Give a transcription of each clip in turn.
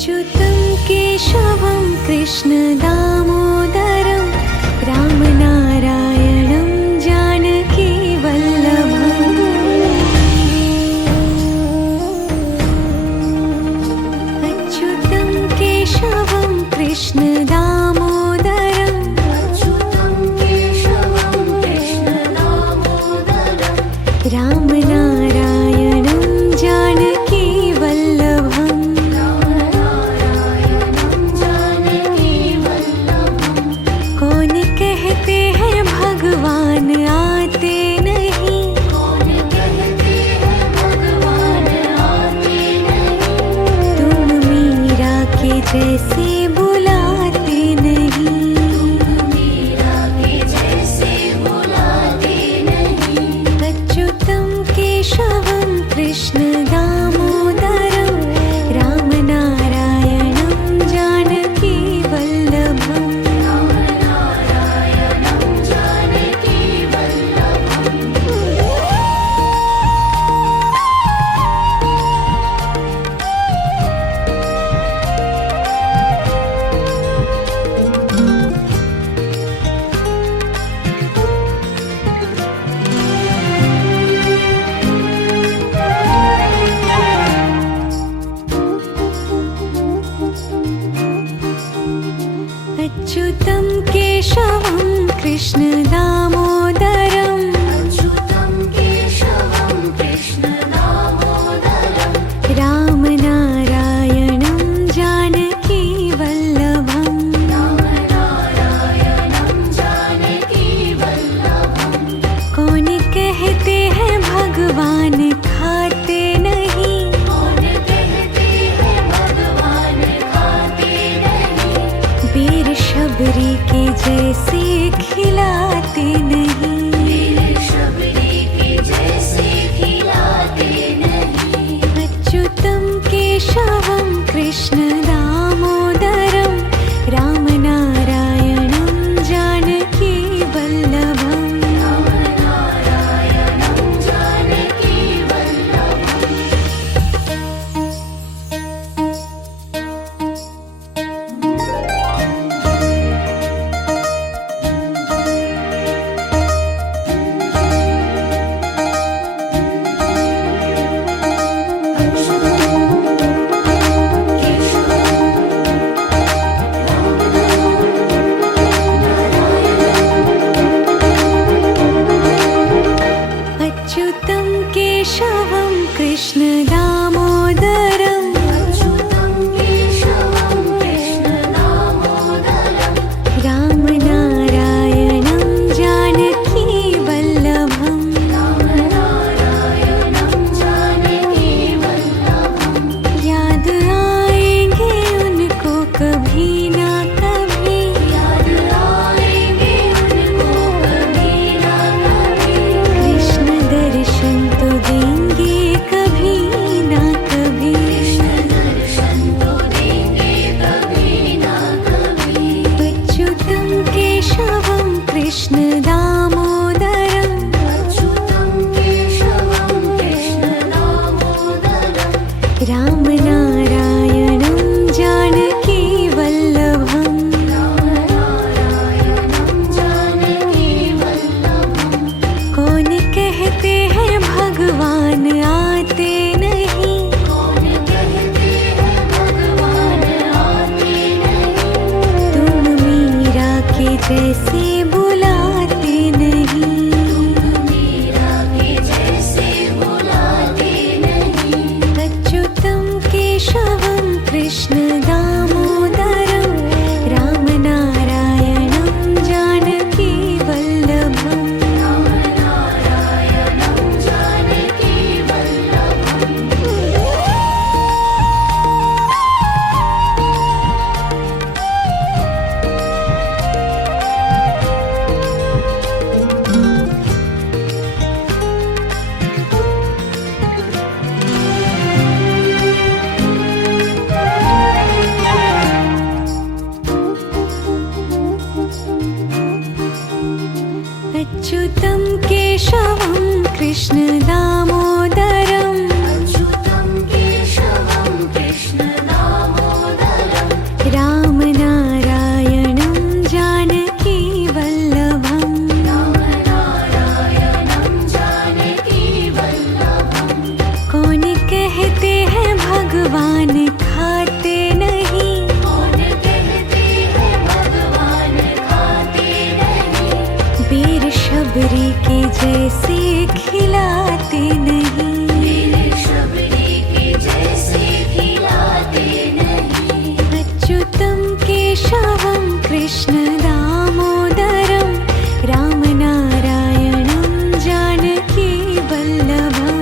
अच्युतं केशवं कृष्णदामोदरं रामनारायणं जानकीवल्लभम्। अच्युतं केशवं कृष्णदामोदरं रामनारायणं जानकीवल्लभम्। कौन कहते हैं भगवान आते नहीं, तुम मीरा के जैसे बुलाते नहीं। अच्युतं केशवं कृष्णदामोदरं रामनारायणं जानकीवल्लभम्। अच्युतं केशवं कृष्णदामोदरं रामनारायणं जानकीवल्लभम्। कौन कहते हैं भगवान खाते नहीं, वीर शबरी के जैसे खिलाते नहीं। अच्युतं केशवं कृष्णदामोदरं रामनारायणं जानकीवल्लभम्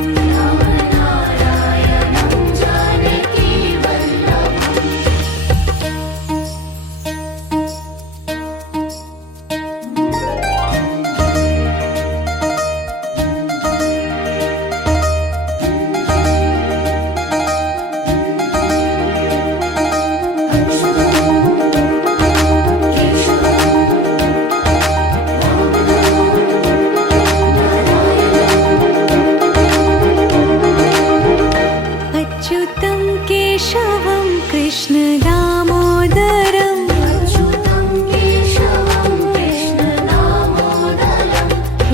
अच्युतं केशवं कृष्णदामोदरं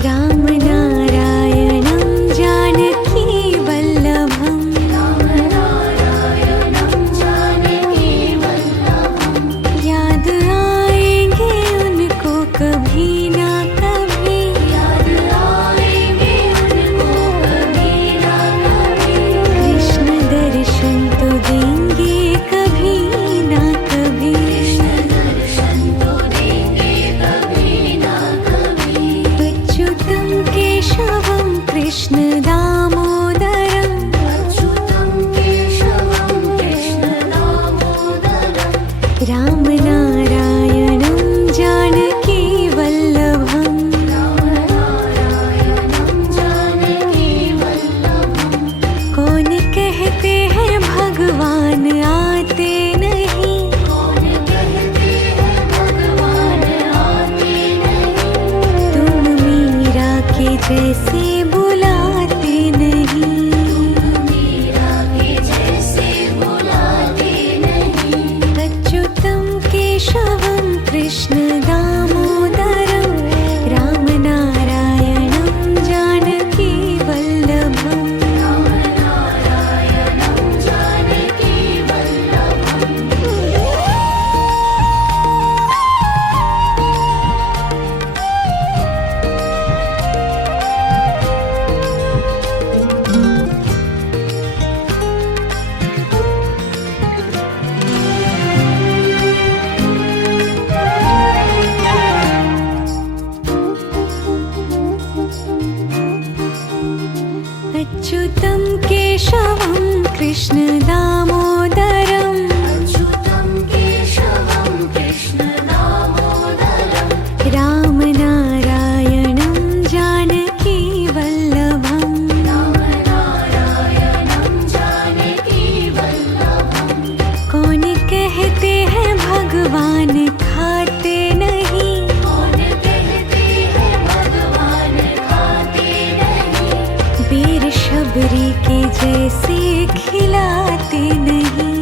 रामनारायणं जानकीवल्लभम् याद आएंगे उनको कभी ना कभी कृष्ण दर्शन तो देंगे कभी ना कभी अच्युतं केशवं कृष्णदामोदरं रामनारायणं जानकीवल्लभम् कौन कहते हैं भगवान आते नहीं तुम मीरा के जैसे बुलाते नहीं अच्युतं केशवं कृष्णदामोदरं रामनारायणं जानकीवल्लभम् अच्युतं केशवं कृष्णदामोदरं रामनारायणं जानकीवल्लभम् कौन कहते हैं भगवान खाते नहीं वीर शबरी के जैसे खिलाते नहीं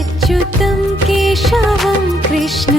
अच्युतं केशवं कृष्ण